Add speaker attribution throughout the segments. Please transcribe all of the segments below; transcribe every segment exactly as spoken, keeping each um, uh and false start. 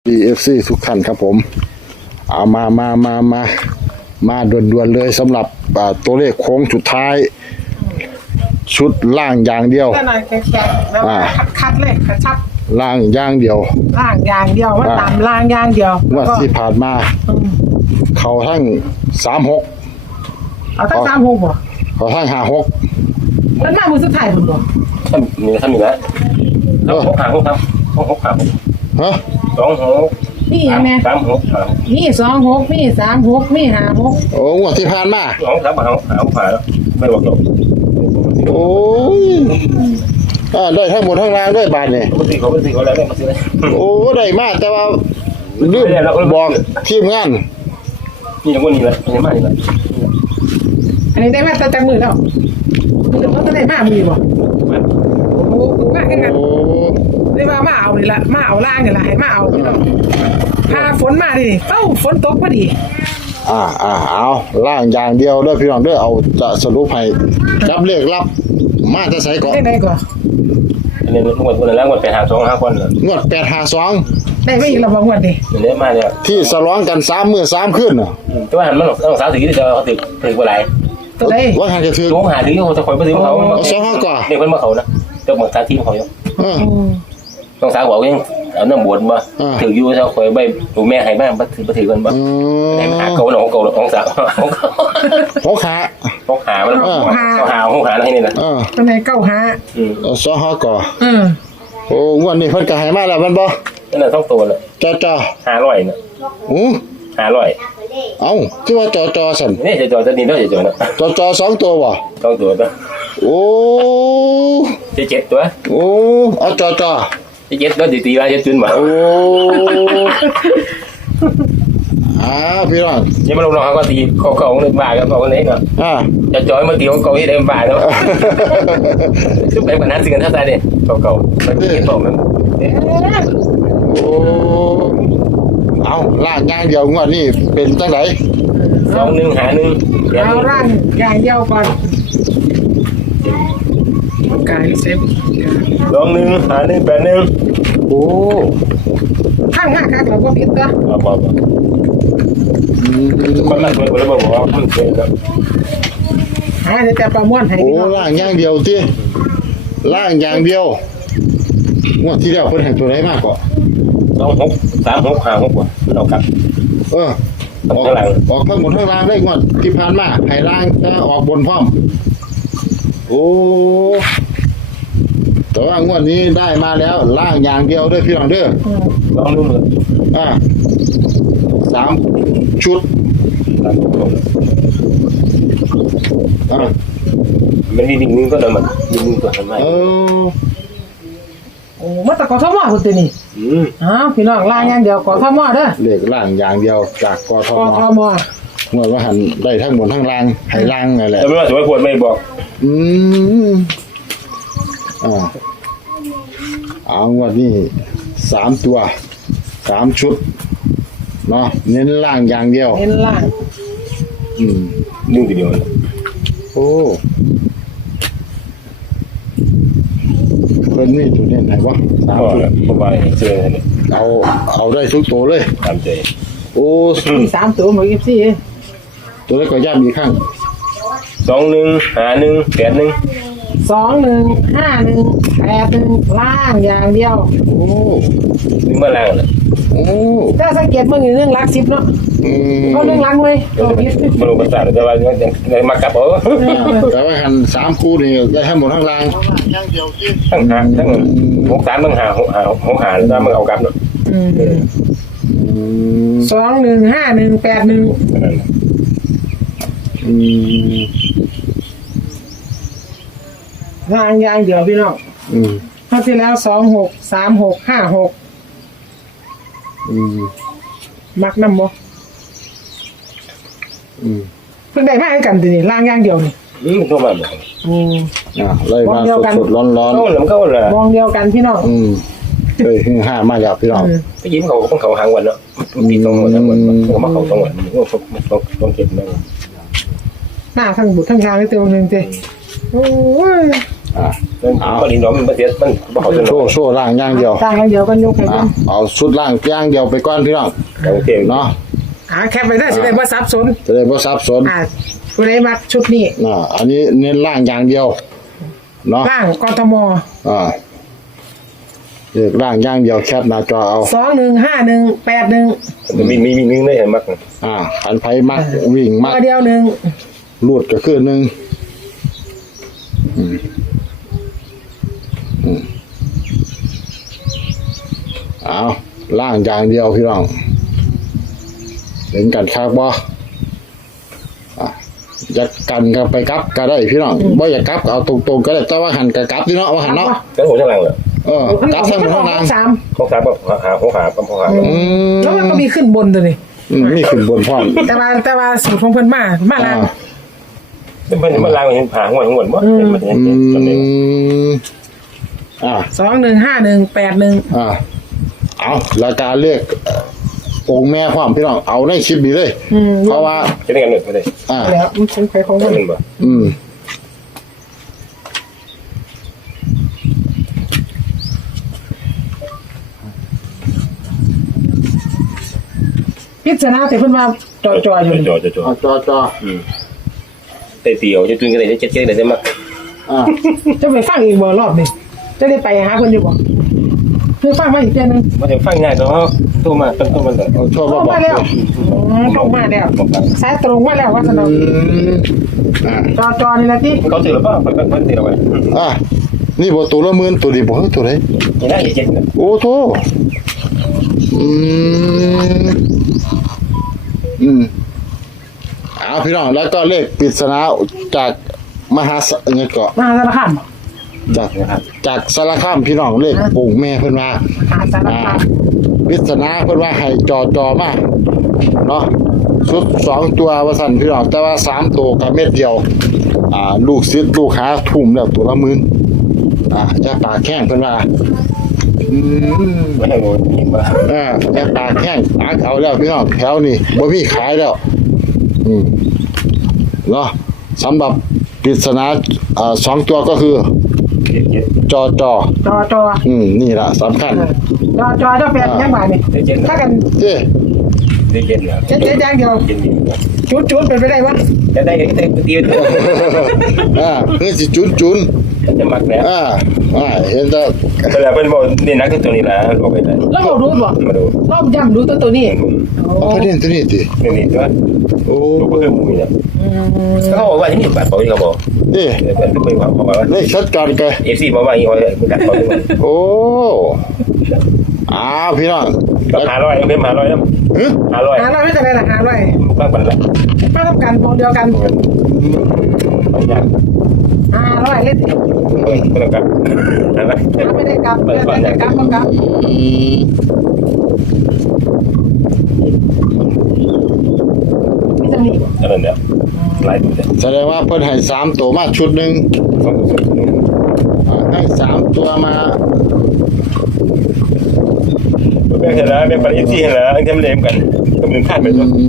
Speaker 1: ดี เอฟ ซี ทุกท่านครับผมเอามามามามามาด่วนๆเลยสำหรับตัวเลขโค้งสุดท้ายชุดล่างอย่างเดียว
Speaker 2: ก็หน่อยแข็งๆแล้วคัดๆเลยกระชับ
Speaker 1: ล่างอย่างเดียว
Speaker 2: ล่างอย่างเดียวว่าตามล่างอย่างเดียว
Speaker 1: ว่าที่ผ่านมาเขาทั้งสามหก
Speaker 2: เอาตั้งสามหกบ่
Speaker 1: เขาทั้งห้าหก
Speaker 2: แล้วหน้ามือสุดท้ายผมบ่
Speaker 3: ถ้ามีถ้ามีแล้วสองหกหาหกครับสองหกหาหก
Speaker 1: ฮะ
Speaker 3: สองหก
Speaker 2: นี่ยังไง
Speaker 3: สามหกหา
Speaker 2: นี่สองหกนี่สามหกนี่ห้าหก
Speaker 1: โอ้งวดที่ผ่านมา
Speaker 3: สองสามหาหกหาหกหาแล้วไม่บอกหรอก
Speaker 1: โอ้ยอ่าได้ทั้งหมดทั้งรางด้วยบาทเนี่ย
Speaker 3: ปกติเขาปกติเขาแล้วมาซื้อเลย
Speaker 1: โอ้ได้มากแต่ว่าลืมบอกทีมงาน
Speaker 3: นี่อย่างนี้แหละนี่มานี่แหละ
Speaker 2: อันนี้ได้มาตาจังมือแล้วมือเขาจะได้มามือบ่โอ้โหมากันกัน
Speaker 1: โอ้
Speaker 2: ได้มามาเอานี่ละมาเอาล่างนี่ละให้มาเอาพี่น้องพาฝนมาดิเอ้าฝนตกพอดี
Speaker 1: อ่าอ่าเอาล่างอย่างเดียวเด้อพี่น้องเด้อเอาจะสรุปให้รับเลขรับมาจะใส่ก่อน
Speaker 2: ได้ได้ก่อน
Speaker 3: อันนี้งวดวันแล้วงวดไปหาสองห้าคนเลย
Speaker 1: งวดแปดห้าสอง
Speaker 2: ได้ไม่อีกระวังวันดิ
Speaker 3: อันนี้มาเนี่ย
Speaker 1: ที่สร้องกันสามมื้อสามคืนน่ะ
Speaker 3: แต่ว่าหันมันต้องสาวถือที่จะเขาถือถือว่าไร
Speaker 2: ตัวใด
Speaker 1: ว่าหันจะถือ
Speaker 3: ลูกหาถือเขาจะคอยไปถือเขา
Speaker 1: เอาสองห้าก่อน
Speaker 3: เนี่ยเพิ่นมาเขานะเจ้าหมดสาทีมเขาอยู่
Speaker 1: เออ
Speaker 2: อืม
Speaker 3: ต้องสาวบอกยังเอาน้ำบวชมาถืออยู่เจ้าคอยใบลูกแม่ให้บ้างมาถือมาถือกันบ้าง
Speaker 1: อื
Speaker 3: ไหน
Speaker 1: ม
Speaker 3: หาเก่าหนองเก่าของสาวของเขา
Speaker 1: หัวขา
Speaker 3: ของหามันของหาของหาให้นี่นะ
Speaker 1: เออ
Speaker 2: ตัวไหนเก้าห้า
Speaker 3: อืม
Speaker 1: เอาสองห้าก่อน
Speaker 2: เออ
Speaker 1: โอ้งวดนี้เพิ่นก็ให้มาแล้วมันบ่
Speaker 3: นั่นแหละต้องตัวเลย
Speaker 1: จอจอ
Speaker 3: หาร้อยนะ
Speaker 1: อู้
Speaker 3: หาร้อย
Speaker 1: เอ้าที่ว่าจอจอสั่น
Speaker 3: นี่จะจอจะดีแล้วจะจอนะ
Speaker 1: จอจอสองตัวบ่
Speaker 3: ต้องตัวตัว
Speaker 1: โอ้
Speaker 3: จะเจ็ดตัว
Speaker 1: โอ้เอาจอจอ
Speaker 3: จะเจ็ดตัวตีตีว่าจะจุนมา
Speaker 1: โอ้อ่าพี่น้อง
Speaker 3: ยังไม่ลงน้องเขาก็ตีเขาเขาหนึ่งบาทก็เขาคนนี้เนาะ
Speaker 1: อ่า
Speaker 3: จะจอยมาตีเขาเขาที่ได้บาทแล้วซึ่งเป็นปัญหาสิ่งนั้นท่าเนี่ยเขาเขาไม่มีเหตุผลนั้น
Speaker 1: โอ้เอาล่างอย่างเดียวงวดนี้เป็นจังได
Speaker 3: สองหนึ่งหาหนึ่ง
Speaker 2: เอาร่างอย่างเดียวก่อนกายเซฟ
Speaker 3: สองหนึ่งหาหนึ่งแปดหนึ่ง
Speaker 1: โอ้
Speaker 2: ข้างหน้าคักเราก็ผิดก็
Speaker 3: เอาบอกคนละตัวคนละบอกว่ามันเป็นแล้ว
Speaker 2: หาจะประมวลให้
Speaker 1: โอ้
Speaker 2: พี่น้อง
Speaker 1: ล่างอย่างเดียวติล่างอย่างเดียวงวดที่แล้วเพิ่นให้ตัวไหนมากกว่า
Speaker 3: สองหกสามหกห้าหกว่ะเรากลับ
Speaker 1: เออออกออกทั้งหมดทั้งรางได้งวดที่ผ่านมาให้ล่างก็ออกบนพร้อมโอ้แต่ว่างวดนี้ได้มาแล้วล่างอย่างเดียวด้วยพี่น้องเด้อ
Speaker 3: สองหนึ่งเลย
Speaker 1: อ่าสามชุดอ่า
Speaker 3: มันมีดิ่งนึงก็เดินมันดิ่งนึงตัวทำไม
Speaker 1: เออ
Speaker 2: โอ้มาตะกอทมอคุณตีนี่
Speaker 3: อืม
Speaker 2: อ้าวพี่น้องล่างอย่างเดียวกอทมอเด้อ
Speaker 1: เลขล่างอย่างเดียวจากกท
Speaker 2: กอ
Speaker 1: ม
Speaker 2: ทม
Speaker 1: เมื่อว่าหันได้ทั้งบนทั้งล่างให้ล่างนั่นแหละ
Speaker 3: แต่ไม่ว่าจะไม่ควรไม่บอก
Speaker 1: อืมอ่าเอางวดนี้สามตัวสามชุดเนาะเน้นล่างอย่างเดียว
Speaker 2: เห็นล่าง
Speaker 1: อืม
Speaker 3: ดึงทีเดียว
Speaker 1: โอ้เพิ่นมีจุดเน้นไหนวะสาม
Speaker 3: ก็
Speaker 1: ชุด
Speaker 3: เพราะว่าเจอเนี่ย
Speaker 1: เอาเอาได้ทุกตัวเลย
Speaker 3: ตามใจ
Speaker 1: โอ้
Speaker 2: มีสามตัวหมดยี่สิบสี่
Speaker 1: ตัวเล็กก็ย่ำอีกครั้ง
Speaker 3: สองหนึ่งหาหนึ่งแปดหนึ่ง
Speaker 2: สองหนึ่งห้าหนึ่งแปดหนึ่งล่างอย่างเดียว
Speaker 1: โอ้
Speaker 3: นึกเมื่อไรเลย
Speaker 1: โอ้
Speaker 2: ถ้าสังเกตเมื่อกี้เรื่องรักสิบเนาะ
Speaker 1: อืม
Speaker 2: เขาเรื่องรักเลยเอาผิด
Speaker 3: มันลงภาษาแต่ว่ายังมากลับเอา
Speaker 1: แต่ว่าหันสามคู่นี่ได้ทั้งหมดทั้งล่าง
Speaker 3: ทั้งหาทั้งหกสามทั้งหาหกหาหกหาแล้วมึงเอากลับเนาะ
Speaker 2: อืม
Speaker 1: อืม
Speaker 2: สองหนึ่งห้าหนึ่งแปดหนึ่ง
Speaker 1: อืม
Speaker 2: ล่างอย่างเดียวพี่น้อง
Speaker 1: อืม
Speaker 2: คราวที่แล้วสองหกสามหกห้าหก
Speaker 1: อืม
Speaker 2: มักน้ำบ่
Speaker 1: อืม
Speaker 2: เพิ่งได้มาให้กันทีนี่ล่างอย่างเดียวนี่
Speaker 3: อืมเข้ามาบอก
Speaker 2: อืม
Speaker 1: อ่ะไล่มาสดๆร้อน
Speaker 3: เข้าแล้วเข้าแล้ว
Speaker 2: มองเดียวกันพี่น้อง
Speaker 1: ๆอืมเฮ้ยฮือห้ามากครับพี่น้อง
Speaker 2: อืม
Speaker 3: ไปยิ้มเขาต้องเขาหางวันเนาะปีสองวันทั้งวันเขามาเขาสองวันมันก็ต้องต้องต้องเก็บมา
Speaker 2: หน้าทั้งบุตรทั้งทางนี่ตัวหนึ่งเจ้โอ้ย
Speaker 1: อ่า
Speaker 3: มันดินน้องมันเสียมันบ่เขาส
Speaker 1: โช
Speaker 3: นุก
Speaker 1: ว์โชว์ล่างอย่างเดียว
Speaker 2: ต่างกันเดียวกันยกให้
Speaker 1: อ่ะ
Speaker 2: กัน
Speaker 1: เอาชุดล่างอย่างเดียวไปก่อนพี่น้อง
Speaker 3: โอเค
Speaker 1: เนาะ
Speaker 2: หาแคปไปได้สิได้บ่ซับซ้อน
Speaker 1: จะได้บ่สับสน
Speaker 2: อ่าผู้ใดมักชุดนี้
Speaker 1: อ่าอันนี้เน้นล่างอย่างเดียวเนาะ
Speaker 2: ล่างกทม
Speaker 1: อ่าเลือกล่างอย่างเดียวแคปหน้าจอเอา
Speaker 2: สองหนึ่งห้าหนึ่งแปดหนึ่ง
Speaker 3: มีมีมีนึงได้เห็นมั้ย
Speaker 1: อ่าอันไผมักวิ่งมัก
Speaker 2: ตัวเดียวหนึ่ง
Speaker 1: รูดก็คือหนึ่งอืมอืมเอาล่างอย่างเดียวพี่น้องเห็นกันคักบ่อ่ะอยากกันก็ไปกลับก็ได้พี่น้องบ่อยากกลับก็เอาตรงๆก็ได้แต่ว่าหันก็กลับนี่เนาะว่าหันเนาะ
Speaker 3: กันหัวทางหลังเหรอ
Speaker 1: เออกลับทั้งหมดทั้งนาง
Speaker 2: สาม
Speaker 3: ของสามก็หาของหาของหา
Speaker 1: อืม
Speaker 2: แล้วมันก็มีขึ้นบนตัวนี้
Speaker 1: อืมนี่ขึ้นบนพร้อม
Speaker 2: แต่ว่าแต่ว่าสูตรของเพิ่นมามาล่าง
Speaker 1: อ่า
Speaker 3: มันมันลางเห็นผาหัวหัวบ่มันเห็น
Speaker 1: อื
Speaker 3: ตอนนี้
Speaker 1: มอ่า
Speaker 2: สองหนึ่งห้าหนึ่งแปดหนึ่ง
Speaker 1: อ่าเอารายการเรียกองค์แม่ความพี่น้องเอาในคลิปนี้เลย
Speaker 2: อืม
Speaker 1: เพราะว่า
Speaker 3: จะได้กันหนึ่งไปเลย
Speaker 1: อ่า
Speaker 2: แล้วมันเป็นใครของมัน
Speaker 3: หนึ่งบ่
Speaker 1: อืม
Speaker 2: พิจารณาแต่เพิ่นว่าจอๆอยู่
Speaker 3: จอจอจอ
Speaker 1: เอาจอจอ
Speaker 3: อืมแต่เตียวจะจุนกันได้จะเจ๊ได้ได้มั้ย
Speaker 1: อ่า
Speaker 2: จะไปฟังอีกบ่รอบนี้จะได้ไปหาเพิ่นอยู่บ่คือฟังมาอีกเทื่อนึง
Speaker 3: มาถึงฟังง่ายก็โทรมาต้นต้นมันเลย
Speaker 1: เอาโชว์
Speaker 2: ตร
Speaker 1: มาง บอก
Speaker 2: มาแล้วอืมตรงมาแล้วสายตรงมาแล้วว่าสนอง
Speaker 1: อืมอ่า
Speaker 2: จอๆนี่ล่ะติ
Speaker 3: เขาถือหรือเปล่ามันมันถือเอาไว้
Speaker 1: อ่านี่บ่ตัวละหมื่นตัวนี้บ่เฮ้ยตัวไหน
Speaker 3: ยังได้เจ็ด
Speaker 1: โอ้โธ่อืมอืมเอาพี่น้องแล้วก็เลขปริศนาจากมหาสเนี่ยก็
Speaker 2: มาสารคาม
Speaker 1: จากจากสารคามพี่น้องเลขปู่แม่เพิ่นว่า
Speaker 2: หาสาร
Speaker 1: อ่า
Speaker 2: คาม
Speaker 1: ปริศนาเพิ่นว่าให้จอจอมาเนาะชุดสองตัวว่าสั่นพี่น้องแต่ว่าสามตัวกับเม็ดเดียว อ่า ลูกศิษย์ลูกหาทุ่มแล้วตัวละหมื่นอ่าจะปากแข้งเพิ่นว่าอืม
Speaker 3: ไม่ให้โง่ยิงมา
Speaker 1: อ่าจะปากแข้งปากเอาแล้วพี่น้องแถวนี้บ่มีขายแล้ว อืมเนาะสำหรับปริศนาอ่าสองตัวก็คือ
Speaker 3: เจ็ดเจ็ด
Speaker 1: จอจอ
Speaker 2: จอ
Speaker 1: อืมนี่ล่ะสำคัญ
Speaker 2: ๆจอๆเจ้าแฟนยังบาดนี่
Speaker 3: เจ็ด
Speaker 2: ถ้ากัน
Speaker 1: เจ้
Speaker 3: เจ็ดเจ็ดเนี่ย
Speaker 2: เจ๊ๆอย่างเดียว
Speaker 3: เจ็ดเจ็ด
Speaker 2: จุดๆเป็นไปได้บ่
Speaker 3: จะได้ยังไงตี
Speaker 1: อ่าเพื่อสิจุนจุน
Speaker 3: จะมักแล้ว
Speaker 1: อ่าอ่าเห็นแต่
Speaker 3: เวลาเป็นบอกนี่นักตัวนี้นะบอกไปเลย
Speaker 2: แล้วเรารู้บ่
Speaker 3: มาดู
Speaker 2: รอบย่ำรู้ตัวตัวนี้
Speaker 1: เอาประเด็นตัวนี้ติ
Speaker 3: นี่นี่ตัว
Speaker 1: โอ้
Speaker 3: ตัวก็คือมูนี่นะ
Speaker 2: อืม
Speaker 3: เขาบอกว่าที่นี่บาดเขาที่เขาบอก
Speaker 1: เอ้
Speaker 3: เป็นตัวเป็นความบอกว่า
Speaker 1: เลขชัดกันแก
Speaker 3: เอฟซีบอกว่าอีกคนมันกัดเขาด้วย
Speaker 1: โอ้อ้าวพี่น้อง
Speaker 3: ก็หาร้อยเป็นหาร้อยนะ
Speaker 1: หึ
Speaker 3: หาร้อย
Speaker 2: หาเราไม่จะได้ละหาร้อย
Speaker 3: บ้างปันละ
Speaker 2: มาทำกันวงเดียวกัน
Speaker 3: ปัญญา
Speaker 2: หาร้อยเล่น
Speaker 3: เฮ้ยไม่ต้องกลับอะไร
Speaker 2: ไม่ได้กลับไม่ได้กลับต้องกลับ
Speaker 1: อืม
Speaker 2: มีแต่นี่
Speaker 3: อะไรเนี่ยหลายตัวเลย
Speaker 1: แสดงว่าเพิ่นให้สามตัวมาชุดหนึ่ง
Speaker 3: สองตัว
Speaker 1: อ่าให้สามตัวมา
Speaker 3: เป็นเห็นแล้วเป็นปันเอฟซีเห็นแล้วที่มันเล่นกันก็มันคาดไป
Speaker 1: อื
Speaker 3: ตัว
Speaker 1: ม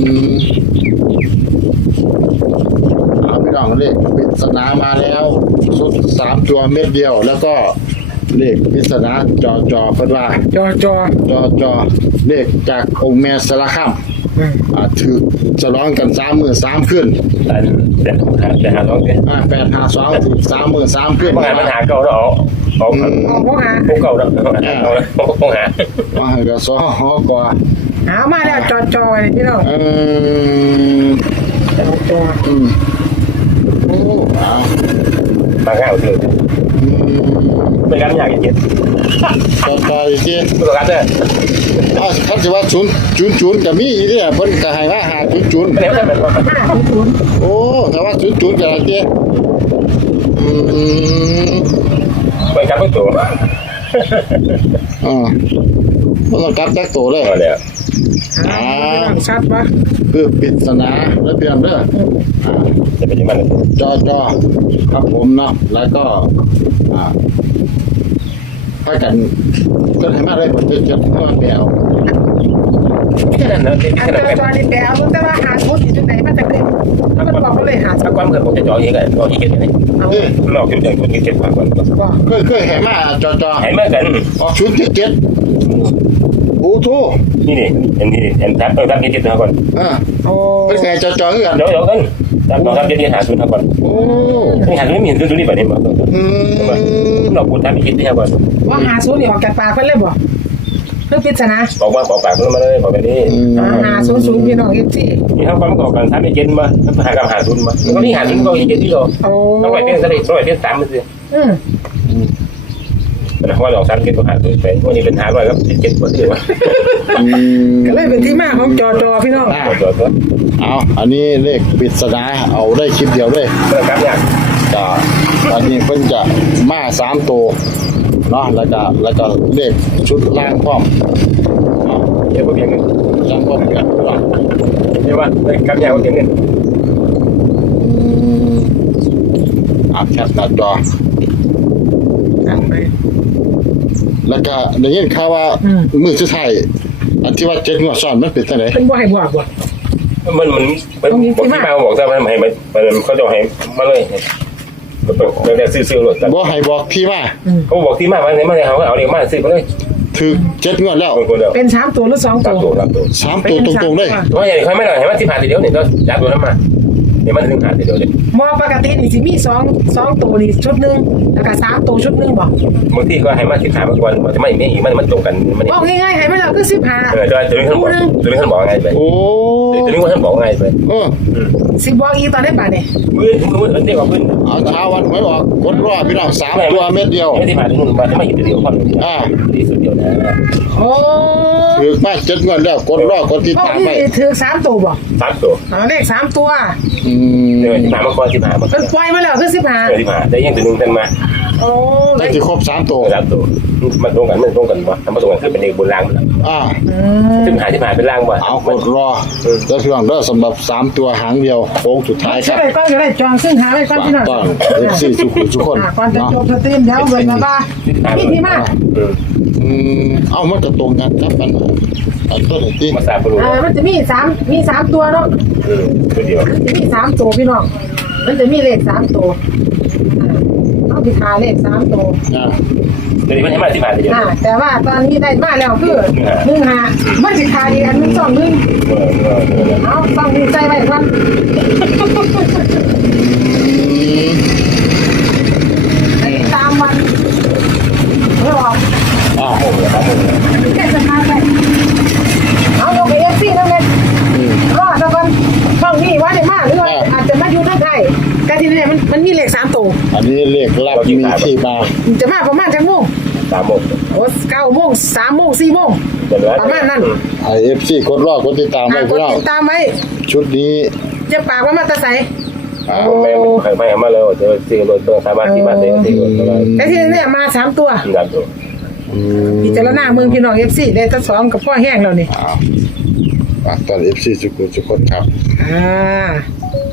Speaker 1: เอาพี่น้องเลขปริศนามาแล้วชุดสามตัวเม็ดเดียว แล้วก็เลขปริศนาจอจอเพิ่นว่า
Speaker 2: จอจอ
Speaker 1: จอจอเลขจากองค์แม่สารคามอ่าถือจะร้องกันสามมือสามขึ้น
Speaker 3: แต่แต่แต่หาสองเนี่ย
Speaker 1: อ่าแปดหาสองถือสามมือสามขึ้น
Speaker 3: บางงานมันหาเก่าแล้วเอาเอา
Speaker 2: ออกพวกหา
Speaker 3: พวกเก่าแล้วเขาหาเก่าแล้วพวกหา
Speaker 1: ว่าให้ก็สอหอกว่า
Speaker 2: หามาแล้วจอจอเลยพี่น้อง
Speaker 1: เออ
Speaker 2: จอจอ
Speaker 1: อืมโอ้อ่า
Speaker 3: บางงานเอาเถอะเป็นการอยากเจ็ด
Speaker 1: ต่อไปสิ
Speaker 3: ตัวการเนี่ย
Speaker 1: อ้าวคันสิว่าศูนย์ศูนย์ศูนย์ก็มีอีกเนี่ยเพิ่นก็ให้ว่าหาศูนย์ศูนย์
Speaker 3: ไม่ได้แบบว่า
Speaker 2: ห้าศูนย์
Speaker 1: โอ้แต่ว่าศูนย์ศูนย์ก็ได้เจ้อืม
Speaker 3: เป็นการเป็นตัว
Speaker 1: อ่าบ่ต้องกลับจักโตเลย
Speaker 3: เอาเลย
Speaker 2: หาชัดปะ
Speaker 1: คือปริศนาแล้วเพียงเด้ออ่า
Speaker 3: จะเป็นยังไง
Speaker 1: จอจอครับผมเนาะแล้วก็อ่าถ้ากันก็ให้มาได้ผมจะจะมาแปล
Speaker 3: แค่นั้นนะที่
Speaker 2: อัน
Speaker 3: แค่
Speaker 2: จ
Speaker 3: นั้น
Speaker 2: อ
Speaker 3: แค่
Speaker 2: จอนี่แปลเอาแต่ว่าหาชุดอยู่ที่ไหนมาจากไหนถ้ามันบอกเขาเลยหา
Speaker 3: ถ้าความเกิดผมจะจ่อเองกันจ่อที่เก็บนี่
Speaker 2: เอา
Speaker 1: เอ้ย
Speaker 3: หลอกจนใจคนที่เก็บผ่านก่อน
Speaker 2: บอก
Speaker 1: เคยเคยเห็นมาจอจอ
Speaker 3: หายเมื่อกัน
Speaker 1: ออกชุดที่เจ็ดโอ้โห
Speaker 3: นี่นี่อันนี้อันทับเออทับที่เก็บนะก่อน
Speaker 1: อ่า
Speaker 2: โอ้
Speaker 1: เป็นไงจอจอคือกัน
Speaker 3: เดี๋ยวเดี๋ยวกันทับน้องทับที่หาศูนย์นะก่อน
Speaker 1: โอ้
Speaker 3: นี่หาศูนย์ไม่เห็นศูนย์นี่แบบนี้มา
Speaker 1: อืม
Speaker 3: เราพูดทับที่เก็บที่ก่อน
Speaker 2: ว่าหาชุดนี่ออกจากปากเพิ่นเลยบอกเพื่อพิจารณา
Speaker 3: บอกว่าบอกปากเพิ่มมาเลยบอกแบบนี้
Speaker 2: อ่าหาชุดสูงพี่น้องเอฟซี
Speaker 3: นี่เขาความก่อการทับที่เก็บมาหากับหาศูนย์มาแล้วก็นี่หาศูนย์ก็ที่เก็บที่เรา
Speaker 2: โอ้
Speaker 3: ต้องไปเป็นสลิดต้องไปเป็นสามมันสิ
Speaker 2: อืม
Speaker 3: แต่ว่าเราสามเก็บก็หาศูนย์ไปวันนี้เป็นหาร้อยครับเก็บหมดเลยวะ
Speaker 1: อืม
Speaker 2: ก็เลยเป็นที่มาของจอจอพี่น้อง
Speaker 3: หมดตัวตัว
Speaker 1: เอาอันนี้เลขปริศนาเอาได้คลิปเดียวเลย
Speaker 3: เริ่มครับเนี่ย
Speaker 1: ก็อันนี้เพิ่นจะมาสามตัวเนาะแล้วก็แล้วก็เลขชุดล่างพร้อมเนาะ
Speaker 3: เก็บเพียงเงิน
Speaker 1: ล่างพร้อมกันเนาะ
Speaker 3: เรียกว่าครับเนี่ยเพียงเงิน
Speaker 1: อ่ะแคปหน้าจอ
Speaker 2: อ่านไป
Speaker 1: แล้วก็ได้ยินข่าวว่า
Speaker 2: อืม
Speaker 1: มือสุดท้ายอันที่ว่าเจ็ดงวดซ้อนมันเป็นจังได๋
Speaker 2: เป็นบ่ให้บอกบ่
Speaker 3: มันมันมันบอกที่มาบอกซะมันให้มันมันเขาจะให้มาเลยเราได้ซื้อซื้อรถ
Speaker 1: บ่ให้บอกที่มา
Speaker 3: เขาบอกที่มาว่าไหนมาเลยเขาเอาเรียกมาซื้อมาเลย
Speaker 1: ถึกเจ็ดงวดแล้ว
Speaker 3: คนคนเดียว
Speaker 2: เป็นสามตัวหรือสอง
Speaker 3: สา
Speaker 2: ตั
Speaker 3: ม
Speaker 2: ว
Speaker 3: ตัวสามตัว
Speaker 1: สามตัวตรงๆเลย
Speaker 3: ว่าอย่างเขาไม่หน่อยให้มันที่ผ่านทีเดียวเนี่ยก็จับตัวนั้นมาเดี๋ยวมันถึงผ่านทีเดียวเลย
Speaker 2: มอปกตินี่สิมีสองสองตัวนี่ชุดหนึงแล้วก็สามตัวชุดหนึงบอก
Speaker 3: บางทีก็ให้มาที่ขามาก่อนมันจะไม่ไม่อีกมันมันตรงกันมัน
Speaker 2: บอกง่ายๆให้มันเราคือสิบห้า
Speaker 3: เออตัวตัวนี้ท่านบอกตัวนี้ท่านบอกไงไป
Speaker 1: โอ้
Speaker 3: ตัวนี้ว่าท่านบอกไงไป
Speaker 1: เออ
Speaker 2: สิบบอกอีตอนได้ป่ะเนี่ย
Speaker 3: มือมือเรียกว่าพื้น
Speaker 1: เอาเช้าวันหวยออกกดรอพี่น้องสามตัวเม็ดเดียว
Speaker 3: ไม่ที่ผ่านที่นู่นมาจะไม่หยิบเดียวคน
Speaker 1: อ่า
Speaker 3: ที่สุดเดียวนะ
Speaker 2: โอ้
Speaker 1: ถึกมาเจ็ดงวดแล้วกดรอกดติด
Speaker 2: บอก
Speaker 1: ตาม
Speaker 2: อี
Speaker 1: ไป
Speaker 2: ถือสามตัวบอก
Speaker 3: สามตัว
Speaker 2: เอาเลขสามตัว
Speaker 1: อืม
Speaker 3: เดี๋ยวที่ผ่านมาก่อนที่ผ่านมา
Speaker 2: เป็นปล่อยมาแล้วคือสิบห้า
Speaker 3: เดี๋ยวที่ผ่านแต่ยังตัวนึงเป็นมา
Speaker 2: โอ้
Speaker 1: ได้ที่ครบสามตัว
Speaker 3: สามตัวมันตรงกันมันตรงกันวะมันตรงกันคือเป็นเด็กบนล่าง
Speaker 1: อ่า
Speaker 2: อืม
Speaker 3: ที่ผ่านที่ผ่านเป็นล่างวะ
Speaker 1: เอากดรอแล้วพี่น้องเด้อสำหรับสามตัวหางเดียวโค้งสุดท้ายค
Speaker 2: ใช่
Speaker 1: รับ
Speaker 2: ไหมก้อนก็ได้จองซึ่งหาไว้ก้อน
Speaker 1: ฝาก
Speaker 2: พี่น้อง
Speaker 1: ต้อนเอฟซีทุกคนทุกคน
Speaker 2: อ่ะก่อนจะ
Speaker 1: เนาะ
Speaker 2: จบสตรีมเดี๋ยวเบิร์นมาบ้าพี่ที่มา
Speaker 1: อืมเอามันก็ตรงกันครับอันอันต้นไอ้ที่
Speaker 3: มาสามตัว
Speaker 2: เออมันจะมีสามมีสามตัวเนาะ
Speaker 3: ตัวเดียว
Speaker 2: มันจะมีสามตัวพี่น้อง มันจะมีเลขสามตัวอ่าเอาพิธาเลขสามตัว
Speaker 1: อ่า
Speaker 3: ตัวนี้มันให้มาที่ผ่านทีเดียว
Speaker 2: อ่าแต่ว่าตอนนี้ได้มาแล้วคือหนึ่งหามันจะขายอีกอันหนึ่งสองหนึ่งเอาต้องดีใจไว้ก่อนตามวันไม่ออก
Speaker 1: อ้าว
Speaker 2: แค่สตาร์ทไปเอาลงไปเอฟซีนั่นเลยรอดแล้วกันช่องนี้ว่าได้มากหรือว่าอาจจะมาอยู่ทั้งไทยกาที่นี่มันมันมีเลขสามตัว
Speaker 1: อันนี้เลขลับมีที่มา
Speaker 2: จะมาประมาณจังโมง
Speaker 3: สามโมง
Speaker 2: โอ้เก้าโมงสามโมงสี่โมงประมาณนั้น
Speaker 1: ไอเอฟซีกดรอกดติดตามไว้
Speaker 2: อ่าก
Speaker 1: พี่
Speaker 2: ด
Speaker 1: น้อง
Speaker 2: ติดตามไว้
Speaker 1: ชุดนี้
Speaker 2: จะปากว่ามาตะไซ
Speaker 1: อ่า
Speaker 3: ไม่ไม่ไม่มาเลยเดี๋ยวซื้อรถต้องสามารถที่มาได้ที่รถอะไร
Speaker 2: แต่ที่นี่มาสามตัว
Speaker 3: สามตัว
Speaker 1: อืม
Speaker 2: พิจารณาเมืองพี่น้องเอฟซีได้ทั้งสองกับพ่อแห้งแล้วนี่
Speaker 1: อ้าวฝากต้อนเอฟซีทุกคนทุกคนครับ
Speaker 2: อ่า